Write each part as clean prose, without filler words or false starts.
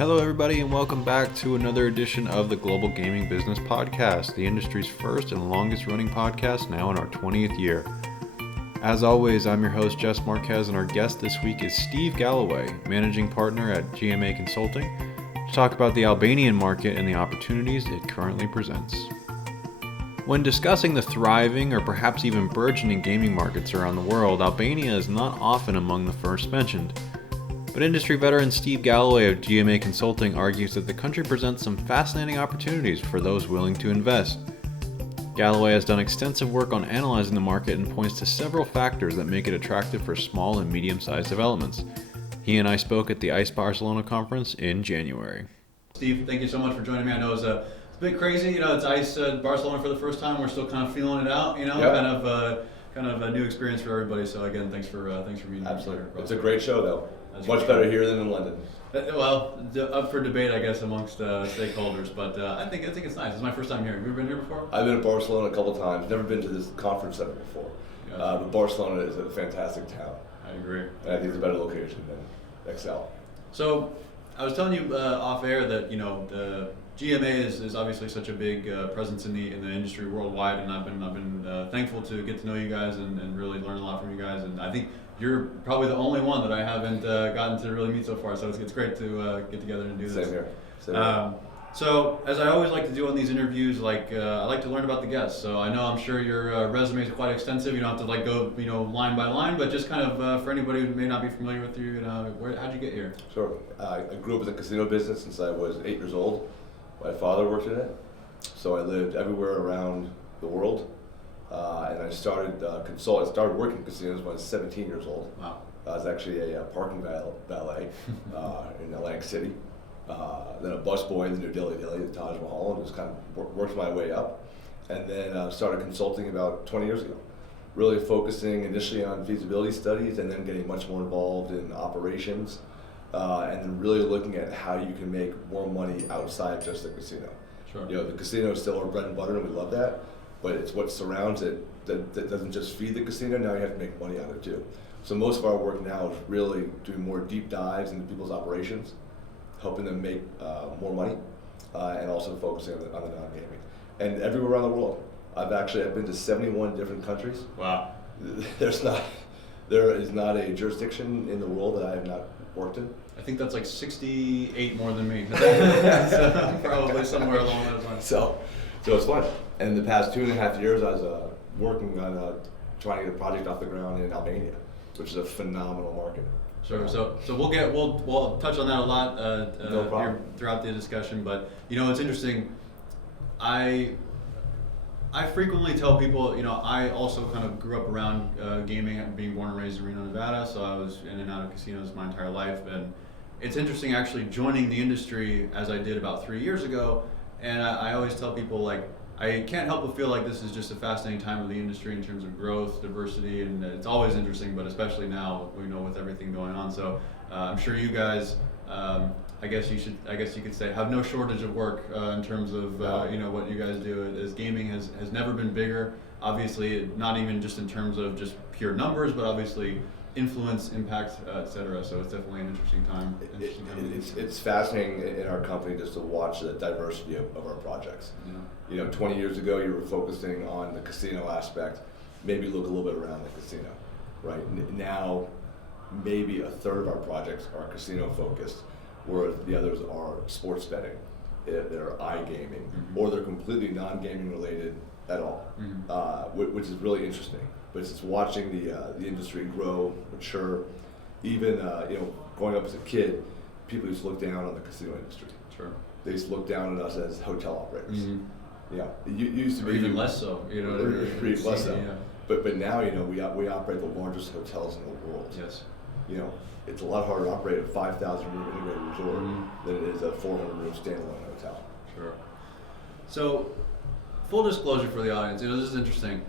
Hello, everybody, and welcome back to another edition of the Global Gaming Business Podcast, the industry's first and longest running podcast, now in our 20th year. As always, I'm your host, Jess Marquez, and our guest this week is Steve Gallaway, managing partner at GMA Consulting, to talk about the Albanian market and the opportunities it currently presents. When discussing the thriving or perhaps even burgeoning gaming markets around the world, Albania is not often among the first mentioned. But industry veteran Steve Gallaway of GMA Consulting argues that the country presents some fascinating opportunities for those willing to invest. Gallaway has done extensive work on analyzing the market and points to several factors that make it attractive for small and medium-sized developments. He and I spoke at the ICE Barcelona conference in January. Steve, thank you so much for joining me. I know it's a bit crazy, it's ICE Barcelona for the first time. We're still kind of feeling it out, Yep. kind of a new experience for everybody. So again, thanks for being Absolutely. here. It's a great show, though. That's Much great. better here than in London. Well, up for debate, I guess, amongst stakeholders. But I think it's nice. It's my first time here. Have you ever been here before? I've been to Barcelona a couple times. Never been to this conference center before. Gotcha. But Barcelona is a fantastic town. I agree. And I think it's a better location than Excel. So I was telling you off air that the GMA is obviously such a big presence in the industry worldwide, and I've been thankful to get to know you guys and really learn a lot from you guys. And I think you're probably the only one that I haven't gotten to really meet so far. So it's great to get together and do this. Same here. So as I always like to do on these interviews, I like to learn about the guests. So I know I'm sure your resume is quite extensive. You don't have to go line by line, but just kind of for anybody who may not be familiar with you, how'd you get here? Sure. I grew up in the casino business since I was 8 years old. My father worked in it, so I lived everywhere around the world. And I started working in casinos when I was 17 years old. Wow. I was actually a parking valet in Atlantic City. Then a busboy in the New Delhi, the Taj Mahal, and just kind of worked my way up. And then started consulting about 20 years ago. Really focusing initially on feasibility studies and then getting much more involved in operations. And then really looking at how you can make more money outside just the casino. Sure. The casino is still our bread and butter, and we love that. But it's what surrounds it that doesn't just feed the casino. Now you have to make money out of it too. So most of our work now is really doing more deep dives into people's operations, helping them make more money, and also focusing on the non-gaming. And everywhere around the world. I've been to 71 different countries. Wow. There is not a jurisdiction in the world that I have not worked in. I think that's like 68 more than me. So probably somewhere along those lines. So it's fun. And the past 2.5 years, I was working on trying to get a project off the ground in Albania, which is a phenomenal market. Sure. So we'll touch on that a lot No problem. here throughout the discussion. But it's interesting. I frequently tell people, I also kind of grew up around gaming, being born and raised in Reno, Nevada. So I was in and out of casinos my entire life, and it's interesting actually joining the industry as I did about 3 years ago. And I always tell people I can't help but feel like this is just a fascinating time of the industry in terms of growth, diversity, and it's always interesting, but especially now, with everything going on. So I'm sure you guys, I guess you could say, have no shortage of work in terms of what you guys do. As gaming has never been bigger. Obviously, not even just in terms of just pure numbers, but obviously influence, impact, etc. So it's definitely an interesting time. It's fascinating in our company just to watch the diversity of our projects. Yeah. 20 years ago you were focusing on the casino aspect, maybe look a little bit around the casino, right? Now, maybe a third of our projects are casino focused, whereas the others are sports betting, they're iGaming, or they're completely non-gaming related at all, which is really interesting. But it's just watching the industry grow, mature. Even growing up as a kid, people used to look down on the casino industry. Sure. They used to look down on us as hotel operators. Mm-hmm. Yeah, it used to or be even less so. Even less so. Yeah. But now we operate the largest hotels in the world. Yes. It's a lot harder to operate a 5,000 room integrated resort than it is a 400 room standalone hotel. Sure. So, full disclosure for the audience, this is interesting.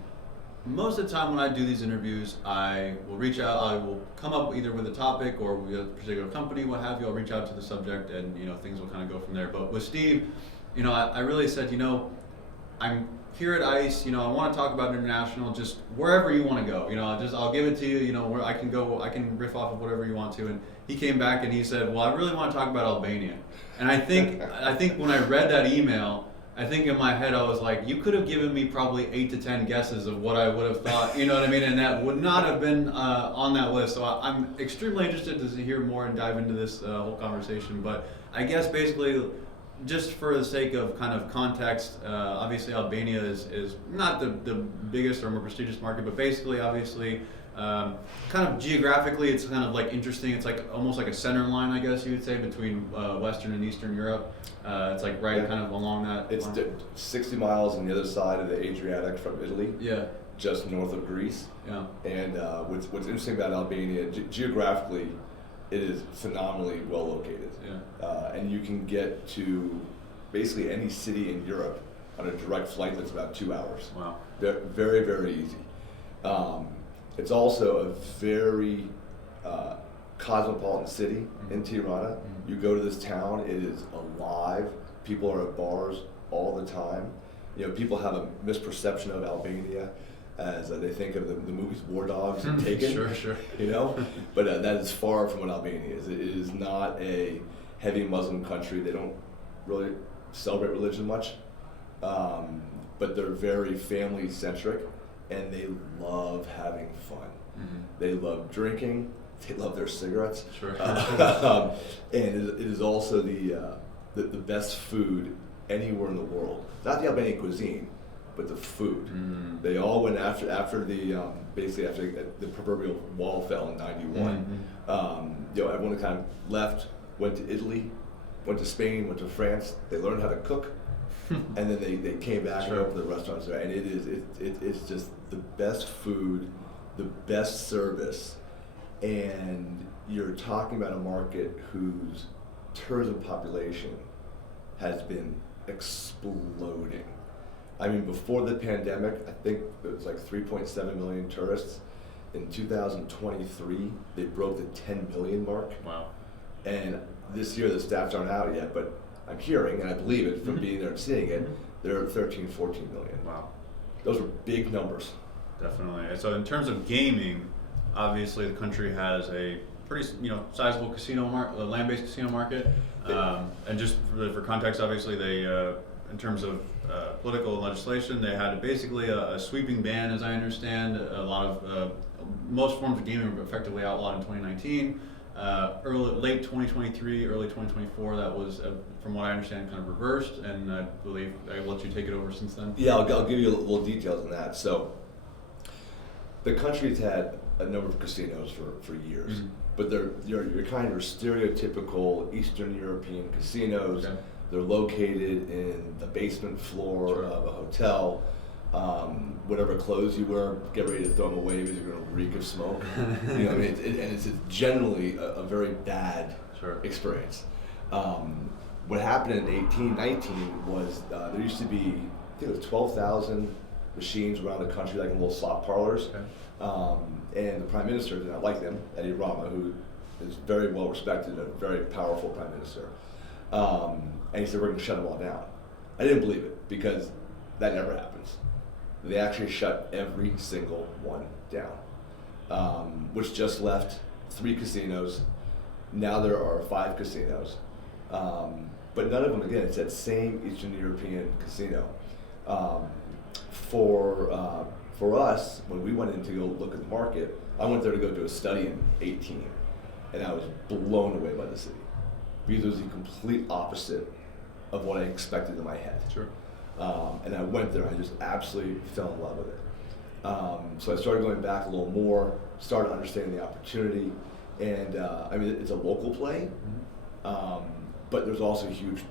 Most of the time when I do these interviews, I will reach out, I will come up either with a topic or with a particular company, what have you. I'll reach out to the subject and, things will kind of go from there. But with Steve, I really said, I'm here at ICE, I want to talk about international, just wherever you want to go. I'll give it to you. Where I can riff off of whatever you want to. And he came back and he said, well, I really want to talk about Albania. And I think when I read that email, I think in my head I was like, you could have given me probably 8 to 10 guesses of what I would have thought, you know what I mean? And that would not have been on that list. So I'm extremely interested to hear more and dive into this whole conversation. But I guess basically, just for the sake of kind of context, obviously Albania is not the biggest or more prestigious market, but basically, obviously, kind of geographically, it's kind of like interesting. It's like almost like a center line, I guess you would say, between Western and Eastern Europe. It's like right kind of along that. It's 60 miles on the other side of the Adriatic from Italy. Yeah. Just north of Greece. Yeah. And what's interesting about Albania, geographically, it is phenomenally well located. Yeah. And you can get to basically any city in Europe on a direct flight that's about 2 hours. Wow. Very, very easy. It's also a very cosmopolitan city in Tirana. You go to this town, it is alive. People are at bars all the time. People have a misperception of Albania as they think of the movies War Dogs and Taken. Sure. But that is far from what Albania is. It is not a heavy Muslim country. They don't really celebrate religion much, but they're very family centric, and they love having fun. They love drinking. They love their cigarettes. Sure. And it is also the best food anywhere in the world. Not the Albanian cuisine, but the food. They all went after the basically after the proverbial wall fell in '91. Everyone kind of left, went to Italy, went to Spain, went to France. They learned how to cook, and then they came back and opened the restaurants there. And it's just the best food, the best service, and you're talking about a market whose tourism population has been exploding. I mean, before the pandemic, I think it was like 3.7 million tourists. In 2023, they broke the 10 million mark. Wow. And this year, the stats aren't out yet, but I'm hearing, and I believe it from being there and seeing it, they're at 13, 14 million. Wow. Those are big numbers. Definitely. So in terms of gaming, obviously the country has a pretty sizable casino land-based casino market. And just for context, obviously they, in terms of political legislation, they had basically a sweeping ban, as I understand. A lot of most forms of gaming were effectively outlawed in 2019. Late 2023, early 2024, that was, from what I understand, kind of reversed, and I believe I've let you take it over since then. Yeah, I'll give you a little details on that. So, the country's had a number of casinos for years, but they're your kind of stereotypical Eastern European casinos. Okay. They're located in the basement floor of a hotel. Whatever clothes you wear, get ready to throw them away because you're going to reek of smoke. And it's generally a very bad experience. What happened in 1819 was there used to be, I think it was 12,000 machines around the country, like in little slot parlors. Okay. And the prime minister did not like them, Eddie Rama, who is very well respected, a very powerful prime minister. And he said, we're going to shut them all down. I didn't believe it because that never happens. They actually shut every single one down, which just left 3 casinos. Now there are 5 casinos, but none of them, again, it's that same Eastern European casino. For us, when we went in to go look at the market, I went there to go do a study in 18, and I was blown away by the city because it was the complete opposite of what I expected in my head. Sure. And I went there, I just absolutely fell in love with it. So I started going back a little more, started understanding the opportunity, and I mean, it's a local play, but there's also huge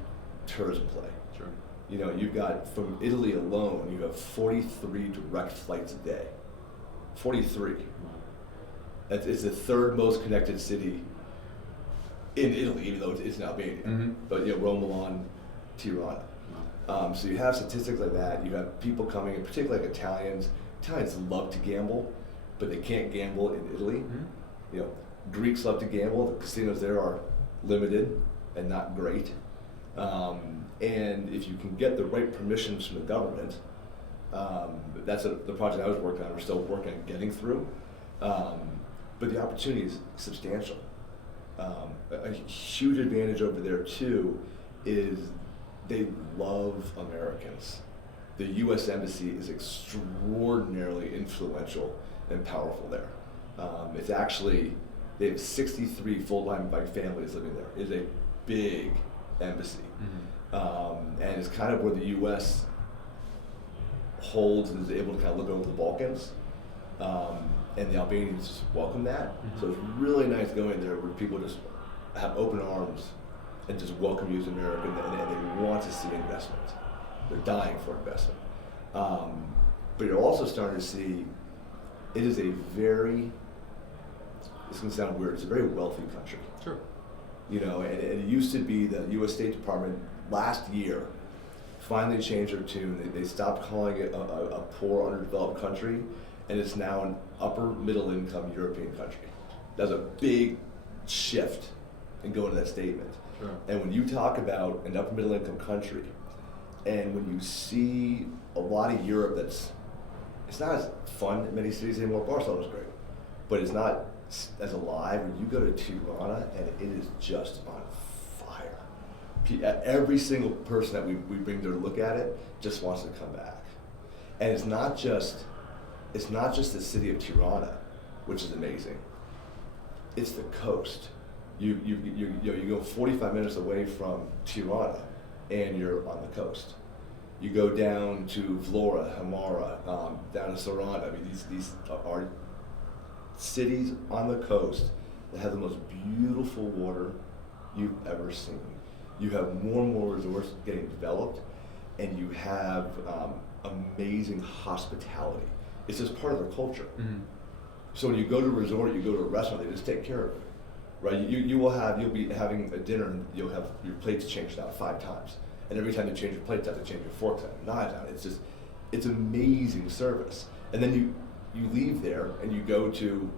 tourism play. Sure. You've got, from Italy alone, you have 43 direct flights a day. 43. It's the third most connected city in Italy, even though it's in Albania. But Rome, Milan, Tirana. So you have statistics like that. You have people coming, in particularly like Italians. Italians love to gamble, but they can't gamble in Italy. Greeks love to gamble. The casinos there are limited and not great. And if you can get the right permissions from the government, That's the project I was working on. We're still working on getting through, but the opportunity is substantial. A huge advantage over there too is they love Americans. The U.S. Embassy is extraordinarily influential and powerful there. It's actually, they have 63 full-time families living there. It's a big embassy. And it's kind of where the U.S. holds and is able to kind of look over the Balkans. And the Albanians welcome that. So it's really nice going there where people just have open arms and just welcome you as American, and they want to see investment. They're dying for investment. But you're also starting to see, it is a very, this is going to sound weird, it's a very wealthy country. Sure. You know, and it used to be the U.S. State Department last year finally changed their tune. They stopped calling it a poor, underdeveloped country, and it's now an upper middle income European country. That's a big shift in going to that statement. Sure. And when you talk about an upper middle income country, and when you see a lot of Europe it's not as fun in many cities anymore. Barcelona's great, but it's not as alive. When you go to Tirana, and it is just on fire. Every single person that we bring there to look at it just wants to come back. And it's not just the city of Tirana, which is amazing. It's the coast. You go 45 minutes away from Tirana, and you're on the coast. You go down to Vlora, Hamara, down to Saranda. I mean, these are cities on the coast that have the most beautiful water you've ever seen. You have more and more resorts getting developed, and you have amazing hospitality. It's just part of their culture. So when you go to a resort, you go to a restaurant, they just take care of you, right? You'll be having a dinner, and you'll have your plates changed out 5 times. And every time you change your plates out, they change your forks out, your knives out. It's amazing service. And then you leave there and you go to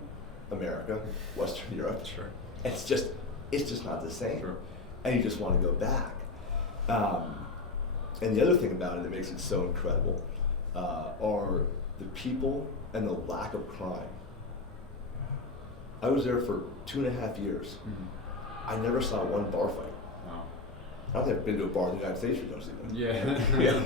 America, Western Europe. Sure. And it's just not the same. Sure. And you just want to go back. And the other thing about it that makes it so incredible are the people and the lack of crime. I was there for 2.5 years. I never saw one bar fight. I don't think I've been to a bar in the United States where you don't see them. Yeah.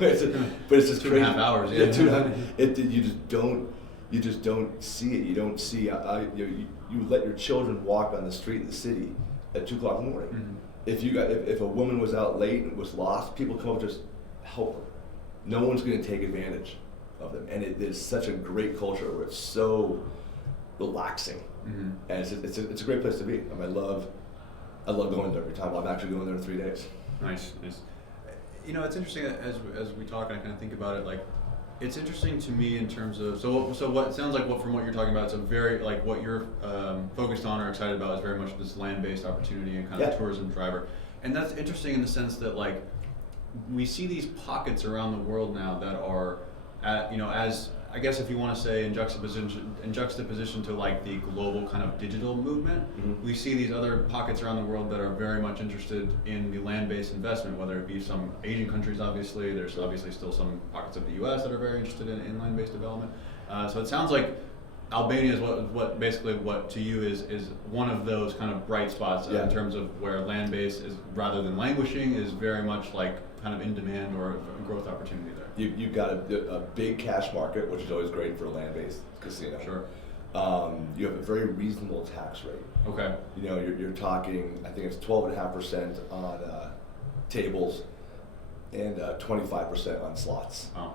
But it's just 2.5 hours. Yeah. 2.5. You just don't see it. You don't see. You let your children walk on the street in the city at 2:00 in the morning. If a woman was out late and was lost, people come up just help her. No one's going to take advantage of them, and it is such a great culture where it's so relaxing, and it's a great place to be. I mean, I love going there every time. I'm actually going there in 3 days. Nice. You know, it's interesting as we talk and I kind of think about it. Like, it's interesting to me in terms of so what it sounds like from what you're talking about, it's a very like what you're focused on or excited about is very much this land-based opportunity and kind of tourism driver. And that's interesting in the sense that like we see these pockets around the world now that are as I guess if you want to say in juxtaposition to like the global kind of digital movement, we see these other pockets around the world that are very much interested in the land-based investment, whether it be some Asian countries, obviously, there's obviously still some pockets of the US that are very interested in land-based development. So it sounds like Albania is what basically what to you is one of those kind of bright spots in terms of where land-based is, rather than languishing, is very much like kind of in demand or a growth opportunity there. You've got a big cash market, which is always great for a land-based casino. Sure. You have a very reasonable tax rate. Okay. You know, you're talking, I think it's 12.5% on tables and 25% on slots. Oh.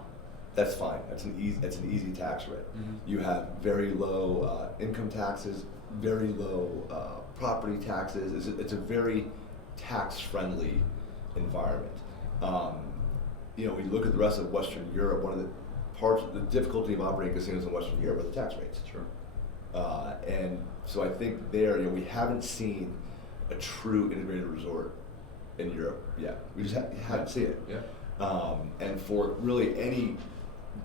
That's fine. That's an easy tax rate. You have very low income taxes, very low property taxes. It's a very tax-friendly environment. You know, when you look at the rest of Western Europe, one of the parts of the difficulty of operating casinos in Western Europe are the tax rates. Sure. And so I think there, we haven't seen a true integrated resort in Europe yet. We just haven't seen it. Yeah. And for really any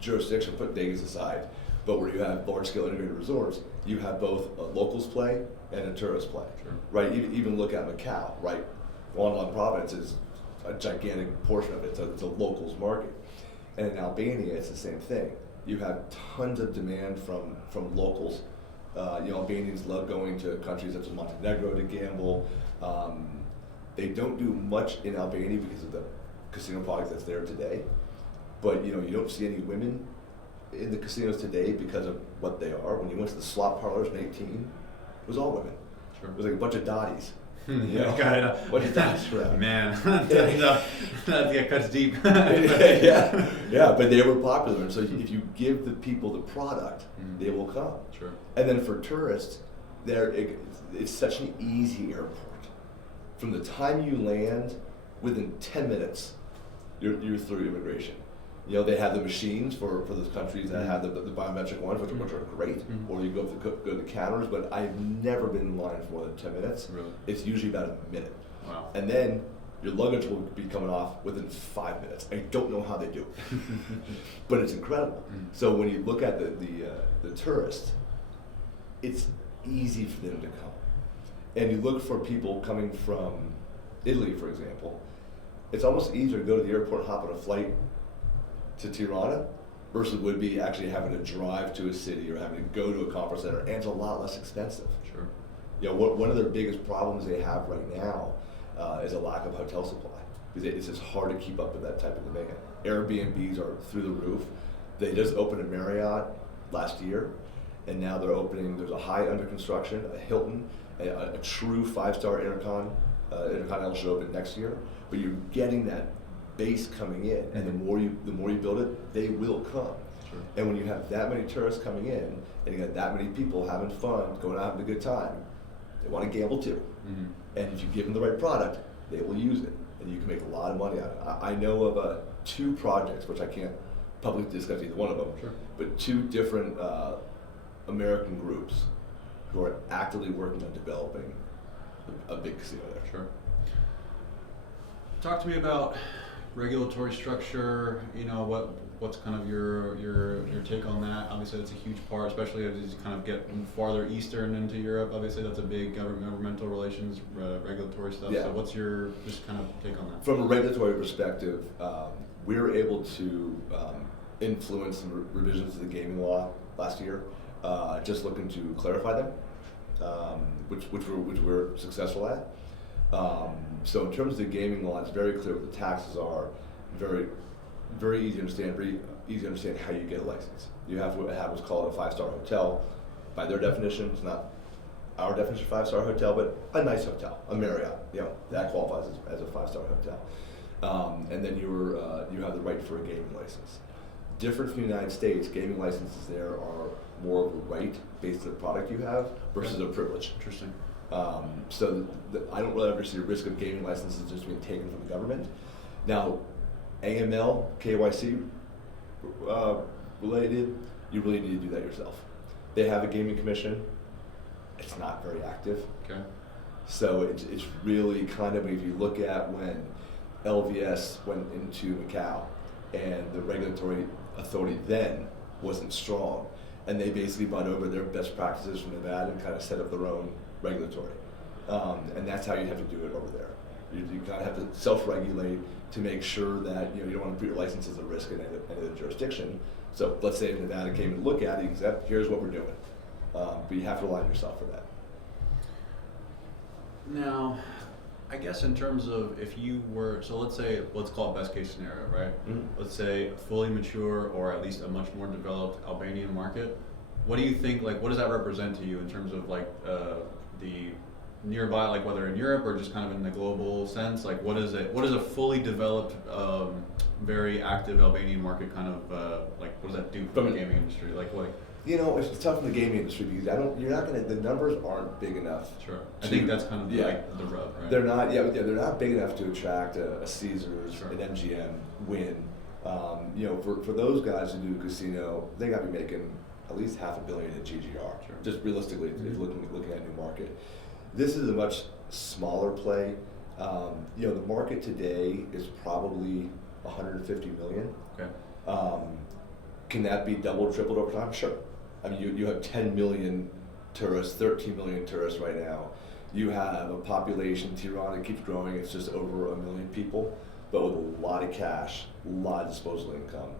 jurisdiction, put Vegas aside, but where you have large-scale integrated resorts, you have both a locals play and a tourist play. Sure. Right? Even look at Macau, right? Guangdong Province is a gigantic portion of it. It's a locals market. And in Albania, it's the same thing. You have tons of demand from locals. Albanians love going to countries such as Montenegro to gamble. They don't do much in Albania because of the casino product that's there today. But you don't see any women in the casinos today because of what they are. When you went to the slot parlors in 18, it was all women. Sure. It was like a bunch of dotties. What is that? Man, that cuts deep. yeah, but they were popular, and so if you give the people the product, they will come. Sure. And then for tourists, it's such an easy airport. From the time you land, within 10 minutes, you're through immigration. They have the machines for those countries that have the biometric ones, which are great, or you go to the counters, but I've never been in line for more than 10 minutes. Really? It's usually about a minute. Wow. And then your luggage will be coming off within 5 minutes. I don't know how they do it, but it's incredible. So when you look at the tourist, it's easy for them to come. And you look for people coming from Italy, for example, it's almost easier to go to the airport, hop on a flight to Tirana versus would be actually having to drive to a city or having to go to a conference center, and it's a lot less expensive. Sure. One of their biggest problems they have right now is a lack of hotel supply, because it's just hard to keep up with that type of demand. Airbnbs are through the roof. They just opened a Marriott last year, and now they're opening, there's a Hyatt under construction, a Hilton, a true 5-star Intercontinental should open next year, but you're getting that base coming in, and the more you build it, they will come. Sure. And when you have that many tourists coming in, and you got that many people having fun, going out having a good time, they want to gamble too. And if you give them the right product, they will use it, and you can make a lot of money out of it. I know of 2 projects, which I can't publicly discuss either one of them, sure, but 2 different American groups who are actively working on developing a big casino there. Sure. Talk to me about regulatory structure. What's kind of your take on that? Obviously, that's a huge part, especially as you kind of get farther eastern into Europe. Obviously, that's a big governmental relations, regulatory stuff. Yeah. So, what's your just kind of take on that? From a regulatory perspective, we were able to influence some revisions to the gaming law last year, just looking to clarify them, which we're successful at. So in terms of the gaming law, it's very clear what the taxes are. Very, very easy to understand. Very easy to understand how you get a license. You have to have what's called a 5-star hotel. By their definition, it's not our definition of 5-star hotel, but a nice hotel, a Marriott. That qualifies as a 5-star hotel. And then you have the right for a gaming license. Different from the United States, gaming licenses there are more of a right based on the product you have versus a privilege. Interesting. So I don't really ever see a risk of gaming licenses just being taken from the government. Now, AML, KYC related, you really need to do that yourself. They have a gaming commission. It's not very active. Okay. So it's really kind of, if you look at when LVS went into Macau and the regulatory authority then wasn't strong, and they basically brought over their best practices from Nevada and kind of set up their own regulatory. And that's how you have to do it over there. You kind of have to self-regulate to make sure that you don't want to put your licenses at risk in any other jurisdiction. So let's say if Nevada came and look at it, you say, here's what we're doing. But you have to rely on yourself for that. Now, I guess in terms of if you were, so let's say, let's call it best case scenario, right? Let's say a fully mature or at least a much more developed Albanian market. What do you think, what does that represent to you in terms of the nearby, whether in Europe or just kind of in the global sense? What is a fully developed, very active Albanian market kind of, what does that do for the gaming industry? It's tough in the gaming industry because the numbers aren't big enough. Sure. I think that's kind of the rub, right? They're not, they're not big enough to attract a Caesars, sure, an MGM, Wynn. For those guys who do casino, they got to be making at least $500 million in GGR. Sure. Just realistically, if you're looking at a new market. This is a much smaller play. The market today is probably 150 million. Okay. Can that be doubled, tripled over time? Sure. I mean, you have 10 million tourists, 13 million tourists right now. You have a population, Tirana keeps growing, it's just over 1 million people. but with a lot of cash, a lot of disposable income.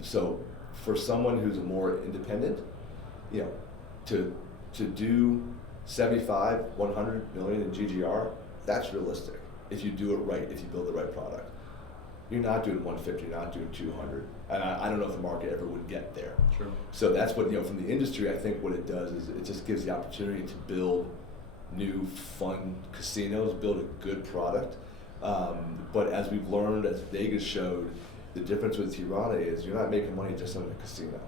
So for someone who's more independent, you know, to do 75, 100 million in GGR, that's realistic. If you do it right, if you build the right product. You're not doing 150, you're not doing 200. And I don't know if the market ever would get there. Sure. So that's what, from the industry, I think what it does is it just gives the opportunity to build new, fun casinos, build a good product. But as we've learned, as Vegas showed, the difference with Tirana is you're not making money just on the casino,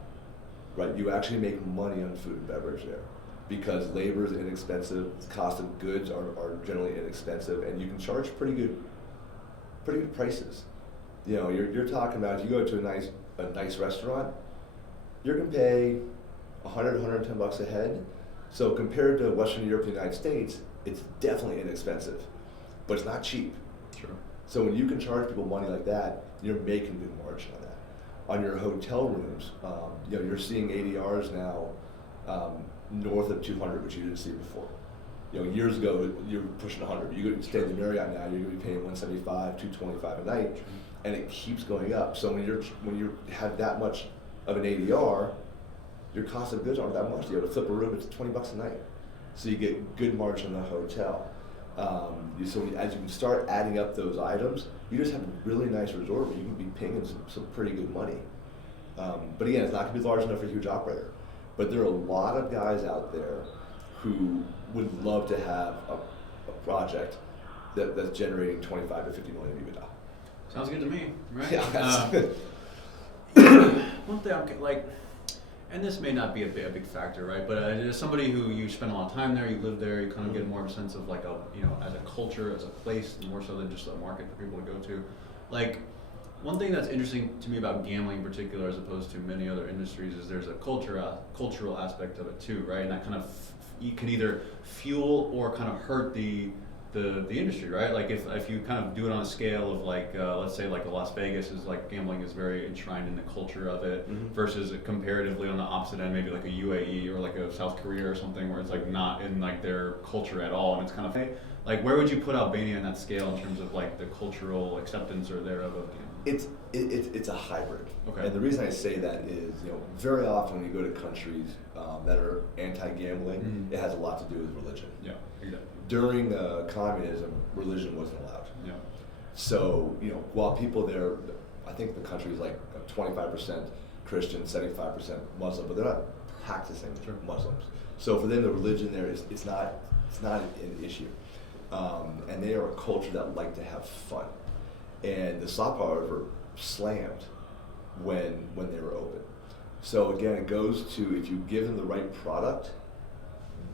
right? You actually make money on food and beverage there because labor is inexpensive, the cost of goods are generally inexpensive, and you can charge pretty good prices. You're talking about if you go to a nice restaurant, you're gonna pay $100, $110 a head. So compared to Western Europe and the United States, it's definitely inexpensive, but it's not cheap. Sure. So when you can charge people money like that, you're making good margin on that. On your hotel rooms, you're seeing ADRs now north of 200, which you didn't see before. Years ago, you were pushing 100. You go stay in the Marriott now, you're going to be paying 175, 225 a night, and it keeps going up. So when you have that much of an ADR, your cost of goods aren't that much. To flip a room, it's $20 a night. So you get good margin on the hotel. So as you start adding up those items, you just have a really nice resort where you can be paying some pretty good money. But again, it's not going to be large enough for a huge operator. But there are a lot of guys out there who would love to have a project that's generating 25 to 50 million EBITDA. Sounds good to me, right? Yeah, that's good. One thing I'm like, and this may not be a big factor, right? But as somebody who you spend a lot of time there, you live there, you kind of get more of a sense of like as a culture, as a place, more so than just a market for people to go to. Like, one thing that's interesting to me about gambling in particular, as opposed to many other industries, is there's a cultural aspect of it too, right? And that kind of you can either fuel or kind of hurt the industry, right? Like if you kind of do it on a scale of like let's say like Las Vegas is like gambling is very enshrined in the culture of it, versus comparatively on the opposite end, maybe like a UAE or like a South Korea or something where it's like not in like their culture at all, and it's kind of like where would you put Albania in that scale in terms of like the cultural acceptance or thereof of gambling? It's a hybrid. Okay. And the reason I say that is, very often when you go to countries that are anti-gambling, it has a lot to do with religion. Yeah, exactly. During communism, religion wasn't allowed. Yeah. So, while people there, I think the country is like 25% Christian, 75% Muslim, but they're not practicing Muslims. So for them, the religion there it's not an issue. And they are a culture that like to have fun. And the slot parlors were slammed when they were open. So again, it goes to if you give them the right product,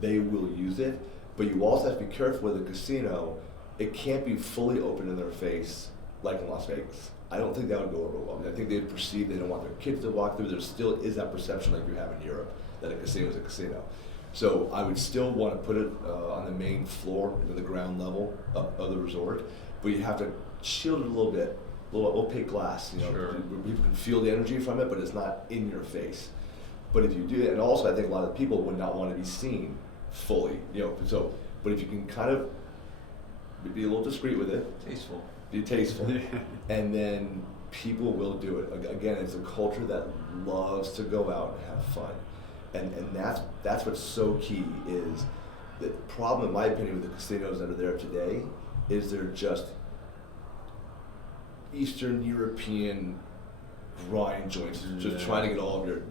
they will use it. But you also have to be careful with a casino. It can't be fully open in their face like in Las Vegas. I don't think that would go over well. I think they'd perceive they don't want their kids to walk through. There still is that perception like you have in Europe, that a casino is a casino. So I would still want to put it on the main floor, the ground level of the resort, but you have to shield it a little bit, a little opaque glass, Sure. People can feel the energy from it, but it's not in your face. But if you do it, and also I think a lot of people would not want to be seen fully, but if you can kind of be a little discreet with it, be tasteful, and then people will do it. Again, it's a culture that loves to go out and have fun. And that's what's so key is the problem, in my opinion, with the casinos that are there today is they're just Eastern European grind joints, just trying to get all of your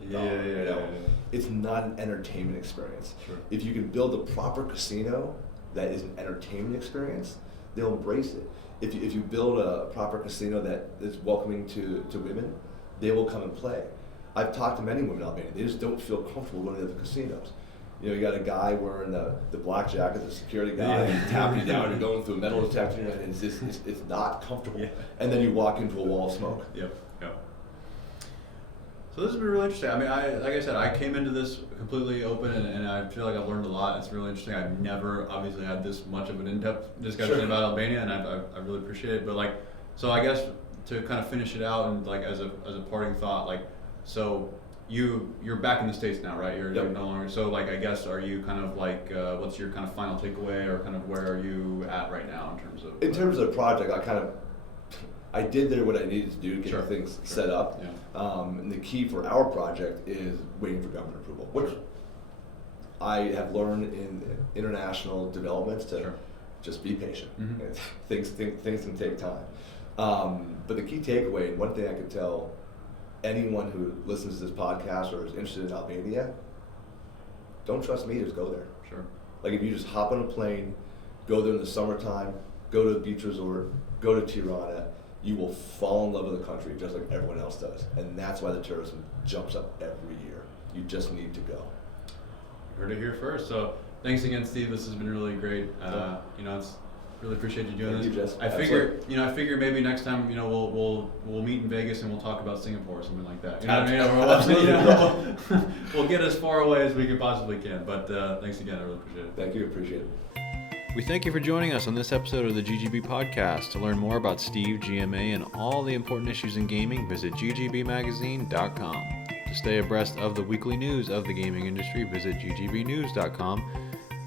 It's not an entertainment experience. Sure. If you can build a proper casino that is an entertainment experience, they'll embrace it. If you build a proper casino that is welcoming to women, they will come and play. I've talked to many women in Albania. They just don't feel comfortable going to the casinos. You got a guy wearing the black jacket, the security guy, tapping you down, you're going through a metal detector, and it's not comfortable. Yeah. And then you walk into a wall of smoke. Yep. So this has been really interesting. I mean, like I said, I came into this completely open, and I feel like I've learned a lot. It's really interesting. I've never obviously had this much of an in-depth discussion about Albania, and I really appreciate it. But so I guess to kind of finish it out and as a parting thought, so you're back in the States now, right? You're no longer. So I guess are you kind of what's your kind of final takeaway, or kind of where are you at right now in terms of? In terms of the project, I kind of I did there what I needed to do to get Sure. things set up. Yeah. And the key for our project is waiting for government approval, which I have learned in international developments to Sure. just be patient. Mhm. And things can take time. But the key takeaway, and one thing I could tell anyone who listens to this podcast or is interested in Albania, don't trust me, just go there. Sure. Like if you just hop on a plane, go there in the summertime, go to the beach resort, go to Tirana, you will fall in love with the country just like everyone else does. And that's why the tourism jumps up every year. You just need to go. Heard it here first. So thanks again, Steve. This has been really great. It's really appreciate you doing Thank this. you, Jess. I figure maybe next time, we'll meet in Vegas and we'll talk about Singapore or something like that. You know what I mean? Absolutely. We'll get as far away as we possibly can. But thanks again. I really appreciate it. Thank you. Appreciate it. We thank you for joining us on this episode of the GGB podcast. To learn more about Steve, GMA, and all the important issues in gaming, visit ggbmagazine.com. To stay abreast of the weekly news of the gaming industry, visit ggbnews.com.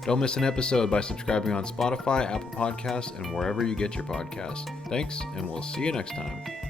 Don't miss an episode by subscribing on Spotify, Apple Podcasts, and wherever you get your podcasts. Thanks, and we'll see you next time.